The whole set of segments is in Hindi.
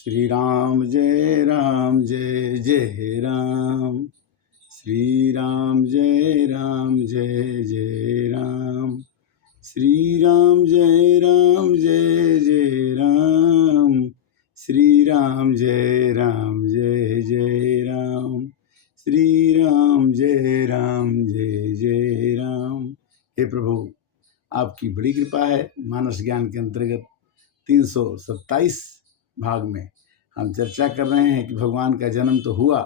श्री राम जय जय राम। श्री राम जय जय राम। श्री राम जय जय राम। श्री राम जय जय राम। श्री राम जय जय राम। हे प्रभु, आपकी बड़ी कृपा है। मानस ज्ञान के अंतर्गत 327 भाग में हम चर्चा कर रहे हैं कि भगवान का जन्म तो हुआ,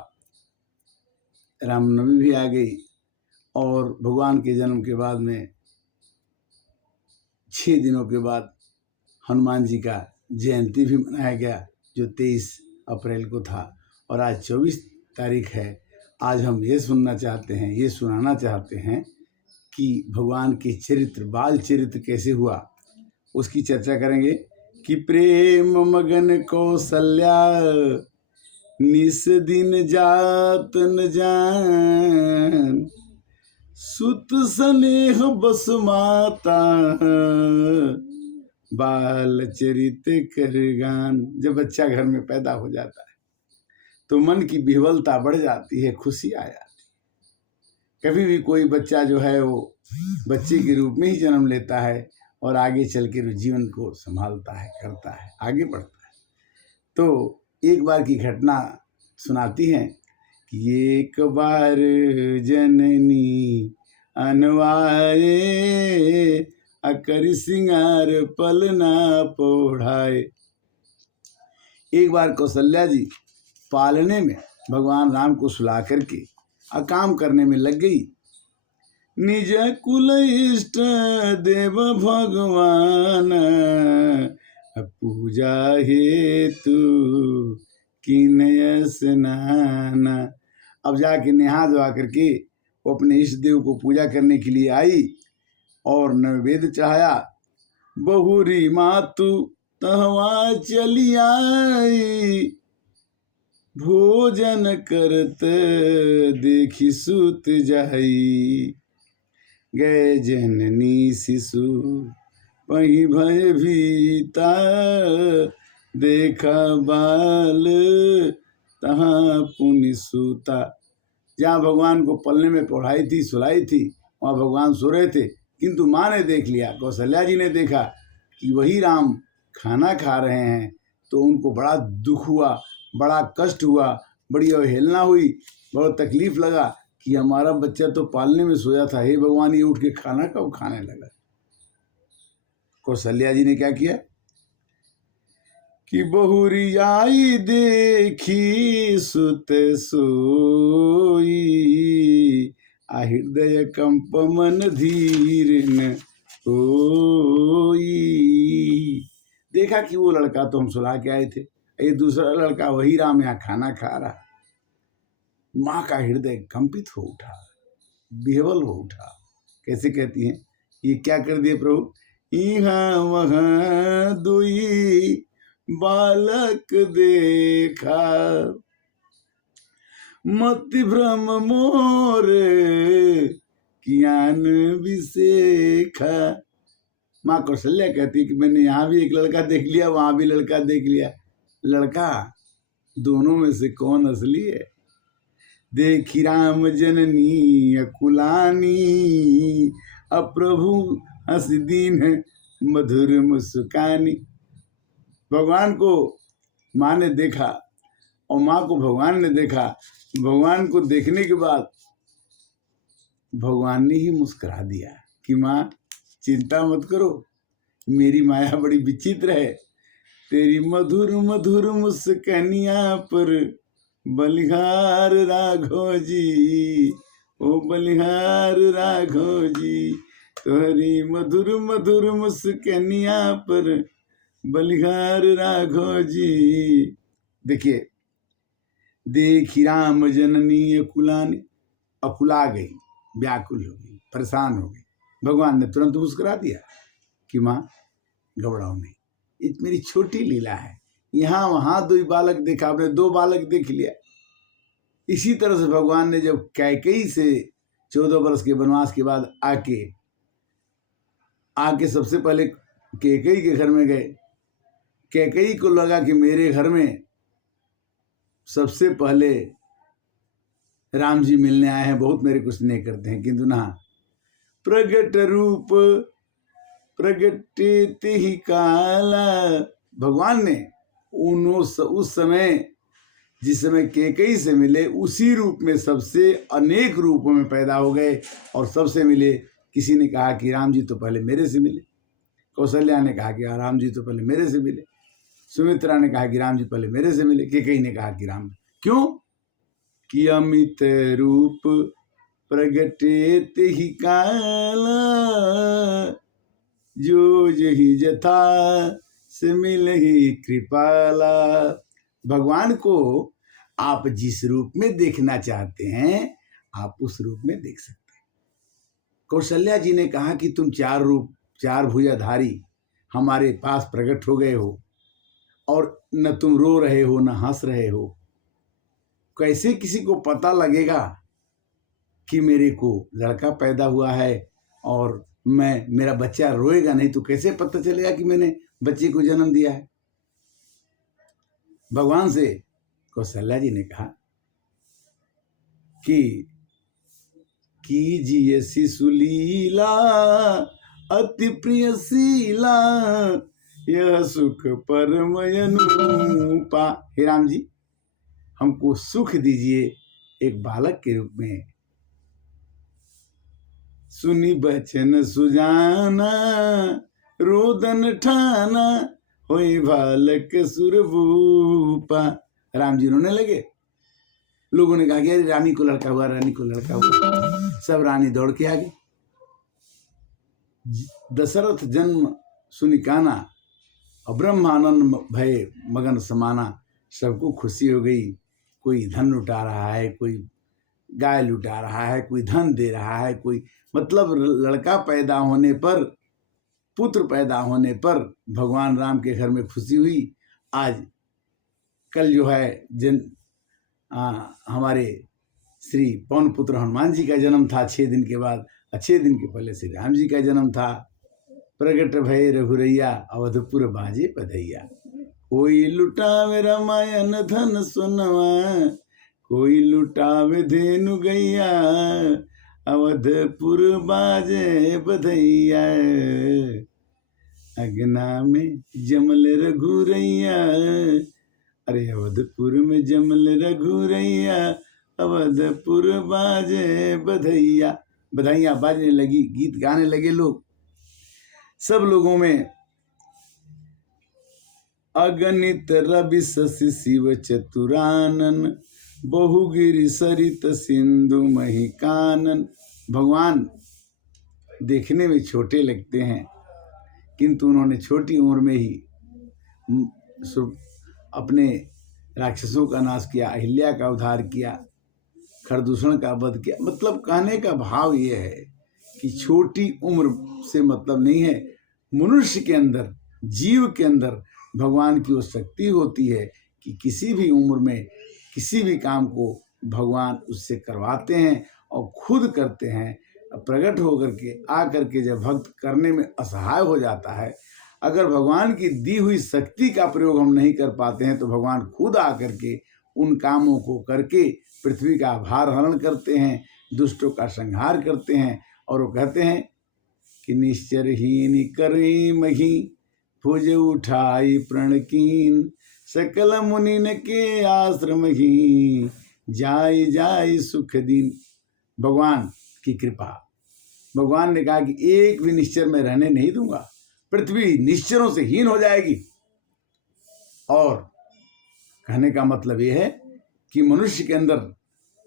रामनवमी भी आ गई और भगवान के जन्म के बाद में 6 दिनों के बाद हनुमान जी का जयंती भी मनाया गया, जो 23 अप्रैल को था। और आज 24 तारीख है। आज हम ये सुनाना चाहते हैं कि भगवान के चरित्र, बाल चरित्र कैसे हुआ, उसकी चर्चा करेंगे। कि प्रेम मगन कौशल्या निस दिन जात न जान। सुत स्नेह बस माता बाल चरित कर गान। जब बच्चा घर में पैदा हो जाता है तो मन की विह्वलता बढ़ जाती है, खुशी आ जाती है। कभी भी कोई बच्चा जो है वो बच्चे के रूप में ही जन्म लेता है और आगे चल के जीवन को संभालता है, करता है, आगे बढ़ता है। तो एक बार की घटना सुनाती हैं कि एक बार जननी अनवाए अकर सिंगार पलना पोढ़ाए। एक बार कौशल्या जी पालने में भगवान राम को सुला करके काम करने में लग गई। निज कुल इष्ट देव भगवान पूजा हेतु किन्हय स्नान। अब जाके नहा धोआ करके वो अपने इष्ट देव को पूजा करने के लिए आई और नैवेद्य चढ़ाया। बहुरी मातु तहवा चली आई। भोजन करत देखी सुत जाई। गए जननी शिशु वही भय भीता। देखा बाल तहाँ पुनि सूता। जहाँ भगवान को पलने में पढ़ाई थी, सुलाई थी, वहाँ भगवान सो रहे थे, किंतु माँ ने देख लिया, कौशल्या जी ने देखा कि वही राम खाना खा रहे हैं। तो उनको बड़ा दुख हुआ, बड़ा कष्ट हुआ, बड़ी अवहेलना हुई, बड़ा तकलीफ लगा कि हमारा बच्चा तो पालने में सोया था, हे भगवान ये उठ के खाना कब खाने लगा। कौशल्या जी ने क्या किया कि बहुरी आई देखी सुत सोई। हृदय कंप मन धीर न होई। देखा कि वो लड़का तो हम सुला के आए थे, ये दूसरा लड़का वही राम यहाँ खाना खा रहा। माँ का हृदय कंपित हो उठा, विह्वल हो उठा। कैसे कहती हैं, ये क्या कर दिए प्रभु। यहाँ वहाँ दुई बालक देखा। मति भ्रम मोर ज्ञान विशेखा। माँ कौशल्या कहती है कि मैंने यहाँ भी एक लड़का देख लिया, वहां भी लड़का देख लिया। लड़का दोनों में से कौन असली है। देखी राम जननी अकुलानी। अब प्रभु हंस दीन मधुर मुस्कानी। भगवान को माँ ने देखा और माँ को भगवान ने देखा। भगवान को देखने के बाद भगवान ने ही मुस्कुरा दिया कि माँ चिंता मत करो, मेरी माया बड़ी विचित्र है। तेरी मधुर मधुर मुस्कानिया पर बलिहार राघव जी, ओ बलिहार राघव जी। तोहरी मधुर मधुर मुस्कानिया पर बलिहार राघव जी। देखिए, देखी राम जननी अकुलानी, अकुला गई, व्याकुल हो गई, परेशान हो गई। भगवान ने तुरंत मुस्कुरा दिया कि माँ घबराओ नहीं, ये मेरी छोटी लीला है। यहाँ वहाँ 2 बालक देखा, आपने 2 बालक देख लिया। इसी तरह से भगवान ने जब कैकेयी से 14 वर्ष के वनवास के बाद आके सबसे पहले कैकेयी के घर में गए। कैकेयी को लगा कि मेरे घर में सबसे पहले राम जी मिलने आए हैं, बहुत मेरे कुछ नहीं करते हैं, किंतु ना प्रगट रूप प्रगटेति ही काला। भगवान ने उस समय जिस समय कैकेयी से मिले उसी रूप में सबसे अनेक रूपों में पैदा हो गए और सबसे मिले। किसी ने कहा कि राम जी तो पहले मेरे से मिले, कौशल्या ने कहा कि राम जी तो पहले मेरे से मिले, सुमित्रा ने कहा कि राम जी पहले मेरे से मिले, कैकेयी ने कहा कि राम। क्यों? कि अमित रूप प्रगटेत ही काला, जो जही जथा से मिल ही कृपाला। भगवान को आप जिस रूप में देखना चाहते हैं आप उस रूप में देख सकते हैं। कौशल्या जी ने कहा कि तुम चार भुजाधारी हमारे पास प्रकट हो गए हो और न तुम रो रहे हो न हंस रहे हो। कैसे किसी को पता लगेगा कि मेरे को लड़का पैदा हुआ है और मेरा बच्चा रोएगा नहीं, तो कैसे पता चलेगा कि मैंने बच्चे को जन्म दिया है? भगवान से कौशल्या जी ने कहा कि कीजिए शिशुलीला अति प्रिय शीला, यह सुख परम अनुपा। हे राम जी, हमको सुख दीजिए एक बालक के रूप में। सुनी बचन सुजाना रोदन ठाना, होई बालक सुरभूपा। राम जी रोने लगे। लोगों ने कहा कि अरे रानी को लड़का हुआ, रानी को लड़का हुआ। सब रानी दौड़ के आ गई। दशरथ जन्म सुनि काना, और ब्रह्मानंद भय मगन समाना। सबको खुशी हो गई। कोई धन लुटा रहा है, कोई गाय लुटा रहा है, कोई धन दे रहा है, कोई मतलब लड़का पैदा होने पर, पुत्र पैदा होने पर भगवान राम के घर में खुशी हुई। आज कल जो है हमारे श्री पवन पुत्र हनुमान जी का जन्म था 6 दिन के बाद। 6 दिन के पहले श्री राम जी का जन्म था। प्रगट भय रघुरैया, अवधपुर बाजे बधैया। कोई लुटावे रामायण धन सोनवा, कोई लुटावे धेनु गैया, अवधपुर बाजे बधैया। अगना में जमल रघुरैया, अरे अवधपुर में जमल रघुरैया, अवधपुर बाजे बधैया। बधाइयाँ बाजने लगी, गीत गाने लगे लोग। सब लोगों में अगणित रवि शशि शिव चतुरानन, बहुगिरि सरित सिंधु मही कानन। भगवान देखने में छोटे लगते हैं, किंतु उन्होंने छोटी उम्र में ही अपने राक्षसों का नाश किया, अहिल्या का उद्धार किया, खरदूषण का वध किया। मतलब कहने का भाव ये है कि छोटी उम्र से मतलब नहीं है। मनुष्य के अंदर, जीव के अंदर भगवान की वो शक्ति होती है कि किसी भी उम्र में किसी भी काम को भगवान उससे करवाते हैं और खुद करते हैं। प्रकट होकर के आकर के जब भक्त करने में असहाय हो जाता है, अगर भगवान की दी हुई शक्ति का प्रयोग हम नहीं कर पाते हैं तो भगवान खुद आकर के उन कामों को करके पृथ्वी का भार हरण करते हैं, दुष्टों का संहार करते हैं। और वो कहते हैं कि निश्चरहीन करें मही, भुज उठाई प्रणकीन, सकल मुनिन के आश्रम ही, जाय जाय सुख दीन। भगवान की कृपा। भगवान ने कहा कि एक भी निश्चर में रहने नहीं दूंगा, पृथ्वी निश्चरों से हीन हो जाएगी। और कहने का मतलब यह है कि मनुष्य के अंदर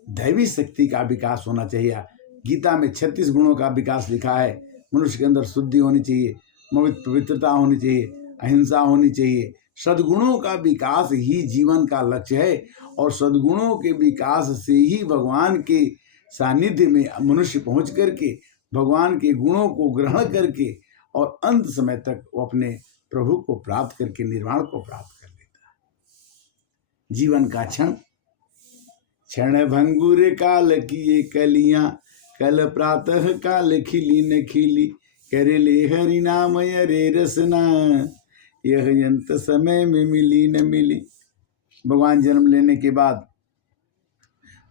दैवी शक्ति का विकास होना चाहिए। गीता में 36 गुणों का विकास लिखा है। मनुष्य के अंदर शुद्धि होनी चाहिए, पवित्रता होनी चाहिए, अहिंसा होनी चाहिए। सद्गुणों का विकास ही जीवन का लक्ष्य है और सद्गुणों के विकास से ही भगवान के सानिध्य में मनुष्य पहुंच करके भगवान के गुणों को ग्रहण करके और अंत समय तक वो अपने प्रभु को प्राप्त करके निर्वाण को प्राप्त कर लेता है। जीवन का क्षण क्षण भंगुर काल किए कलियां, कल प्रातः काल खिली न खिली, करे ले हरि नाम रे रसना, यह यंत समय में मिली न मिली। भगवान जन्म लेने के बाद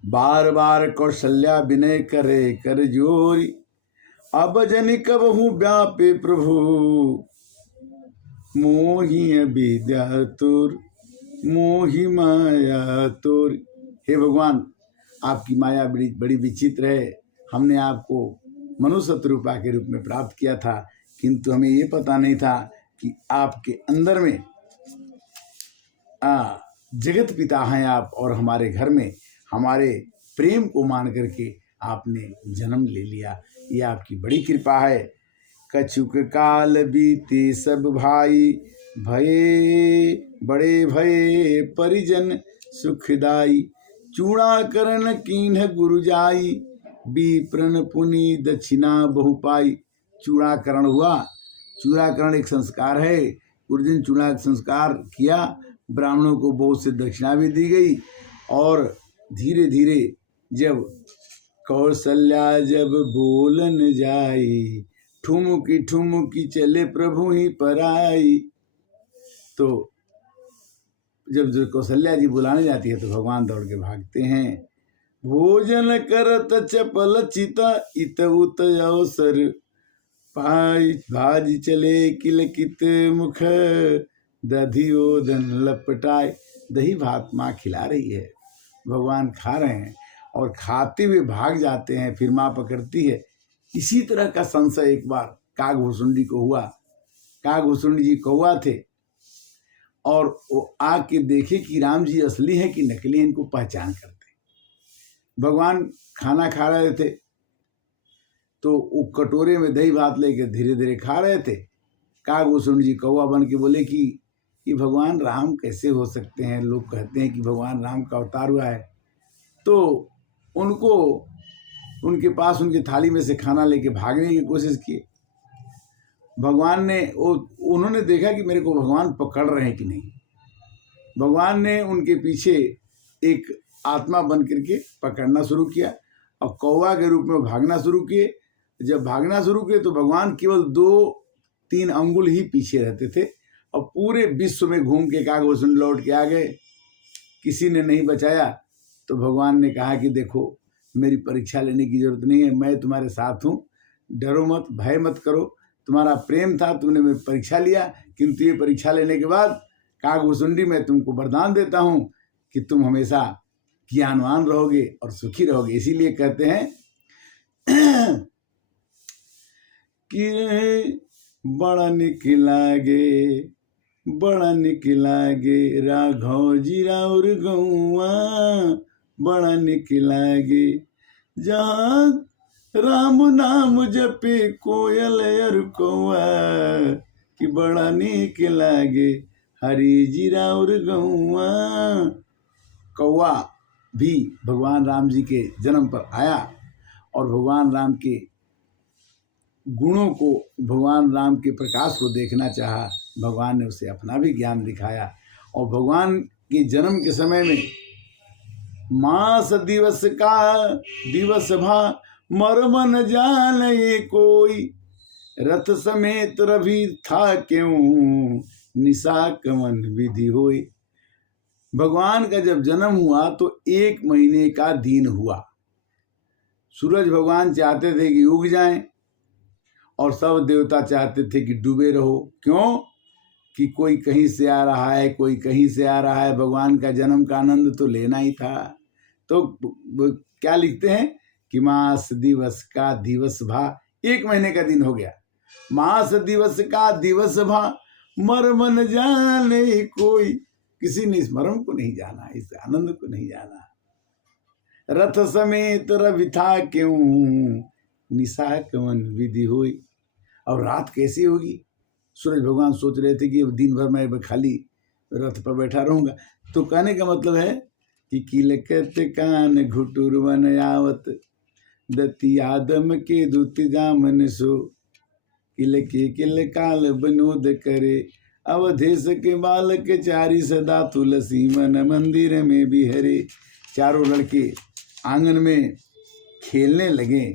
बार बार कौशल्या विनय करे कर जोरी, अब जन कबहू व्यापे प्रभु मोहि विद्या तोर, मोहि माया तोर। हे भगवान, आपकी माया बड़ी बड़ी विचित्र है। हमने आपको मनुष्य रूपा के रूप में प्राप्त किया था, किंतु हमें ये पता नहीं था कि आपके अंदर में जगत पिता हैं आप, और हमारे घर में हमारे प्रेम को मान करके आपने जन्म ले लिया। ये आपकी बड़ी कृपा है। कछुक काल बीते सब भाई, भये बड़े भये परिजन सुखदाई, चूड़ाकरण कीन्ह गुरु जाई, विप्रन पुनि दक्षिणा बहु पाई। चूड़ाकरण हुआ। चूड़ाकरण एक संस्कार है। गुरुजन चूड़ा संस्कार किया, ब्राह्मणों को बहुत से दक्षिणा भी दी गई। और धीरे धीरे जब कौशल्या जब बोलन जाई, ठुमकी ठुमकी चले प्रभु ही पराई। तो जब जो कौशल्या जी बुलाने जाती है तो भगवान दौड़ के भागते हैं। भोजन करत चपल चिता, इत उत अवसर पाई, भाज चले किलकित मुख, दधी ओदन लपटाए। दही भात माँ खिला रही है, भगवान खा रहे हैं और खाते हुए भाग जाते हैं, फिर माँ पकड़ती है। इसी तरह का संशय एक बार कागभूषुंडी को हुआ। कागभूषुंडी जी कौवा थे और वो आके देखे कि राम जी असली हैं कि नकली हैं, इनको पहचान करते। भगवान खाना खा रहे थे तो वो कटोरे में दही भात लेके धीरे धीरे खा रहे थे। कागभूषुंडी जी कौवा बन के बोले कि ये भगवान राम कैसे हो सकते हैं, लोग कहते हैं कि भगवान राम का अवतार हुआ है। तो उनको उनके पास उनकी थाली में से खाना लेके भागने की कोशिश की। भगवान ने उन्होंने देखा कि मेरे को भगवान पकड़ रहे हैं कि नहीं। भगवान ने उनके पीछे एक आत्मा बन करके पकड़ना शुरू किया और कौवा के रूप में भागना शुरू किए। जब भागना शुरू किए तो भगवान केवल 2-3 अंगुल ही पीछे रहते थे और पूरे विश्व में घूम के कागभूषुंडी लौट के आ गए। किसी ने नहीं बचाया। तो भगवान ने कहा कि देखो, मेरी परीक्षा लेने की जरूरत नहीं है, मैं तुम्हारे साथ हूँ, डरो मत, भय मत करो। तुम्हारा प्रेम था, तुमने मेरी परीक्षा लिया, किंतु ये परीक्षा लेने के बाद कागभूषुंडी मैं तुमको वरदान देता हूँ कि तुम हमेशा ज्ञानवान रहोगे और सुखी रहोगे। इसीलिए कहते हैं कि बड़ा निक लागे, बड़ा निक लागे राघव जी राउर गौआ, बड़ा निक लागे जहाँ राम नाम जपे कोयल अर कौआ, कि बड़ा निक लागे हरि जी राउर गौआ। कौआ भी भगवान राम जी के जन्म पर आया और भगवान राम के गुणों को, भगवान राम के प्रकाश को देखना चाहा। भगवान ने उसे अपना भी ज्ञान दिखाया और भगवान के जन्म के समय में मास दिवस का दिवस भा मर्म न जाने कोई, रथ समेत रवि था क्यों निशा कमन विधि होई। भगवान का जब जन्म हुआ तो 1 महीने का दिन हुआ। सूरज भगवान चाहते थे कि उग जाएं और सब देवता चाहते थे कि डूबे रहो। क्यों? कि कोई कहीं से आ रहा है, कोई कहीं से आ रहा है, भगवान का जन्म का आनंद तो लेना ही था। तो क्या लिखते हैं कि मास दिवस का दिवस भा, 1 महीने का दिन हो गया। मास दिवस का दिवस भा मर्म न जाने कोई, किसी ने इस मर्म को नहीं जाना, इस आनंद को नहीं जाना। रथ समेत रवि था क्यों निशा कमन विधि हुई। और रात कैसी होगी? सूरज भगवान सोच रहे थे कि दिन भर मैं खाली रथ पर बैठा रहूंगा। तो कहने का मतलब है कि किलकत कान घुटुर वन आवत, दति आदम के दूत जामन सो, किलके किल काल बनोद करे, अवधेश के बालक चारी सदा तुलसी मन मंदिर में बिहरे। चारों लड़के आंगन में खेलने लगे।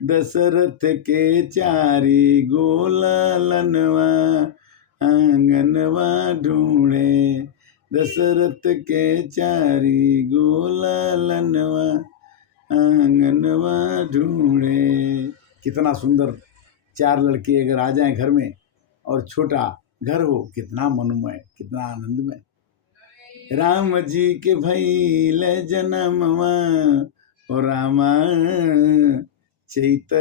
दशरथ के चारी गोलनवा, आंगनवा ढूंढे दशरथ के चारी गोलालनवा आंगनवा ढूंढे। कितना सुंदर, 4 लड़के अगर आ जाएं घर में और छोटा घर हो, कितना मनोमय, कितना आनंदमय। राम जी के भइल जनमवा और रामा चैत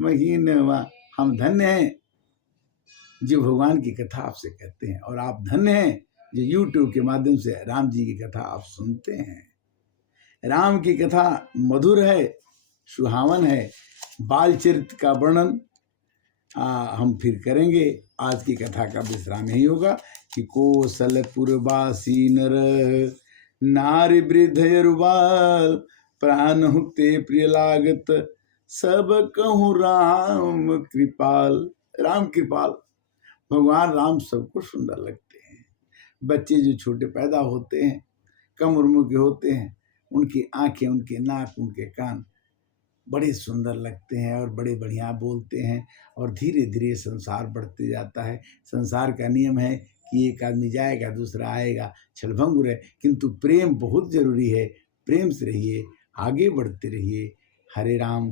महीनवा। हम धन्य हैं जो भगवान की कथा आपसे कहते हैं, और आप धन्य हैं जो YouTube के माध्यम से राम जी की कथा आप सुनते हैं। राम की कथा मधुर है, सुहावन है। बाल चरित्र का वर्णन हम फिर करेंगे। आज की कथा का विश्राम यही होगा कि कौशलपुरवासी नर नारी वृद्ध यरुबाल प्राण हुते प्रिय लागत सब कहूँ राम कृपाल। राम कृपाल, भगवान राम सबको सुंदर लगते हैं। बच्चे जो छोटे पैदा होते हैं, कम उम्र के होते हैं, उनकी आंखें, उनके नाक, उनके कान बड़े सुंदर लगते हैं और बड़े बढ़िया बोलते हैं, और धीरे धीरे संसार बढ़ते जाता है। संसार का नियम है कि एक आदमी जाएगा दूसरा आएगा, छलभंगुर है, किंतु प्रेम बहुत जरूरी है। प्रेम से रहिए, आगे बढ़ते रहिए। हरे राम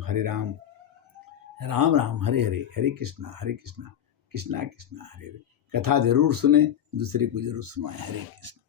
राम राम हरे हरे, हरे कृष्णा कृष्णा कृष्णा हरे हरे। कथा जरूर सुने, दूसरे को जरूर सुनाएं। हरे कृष्ण।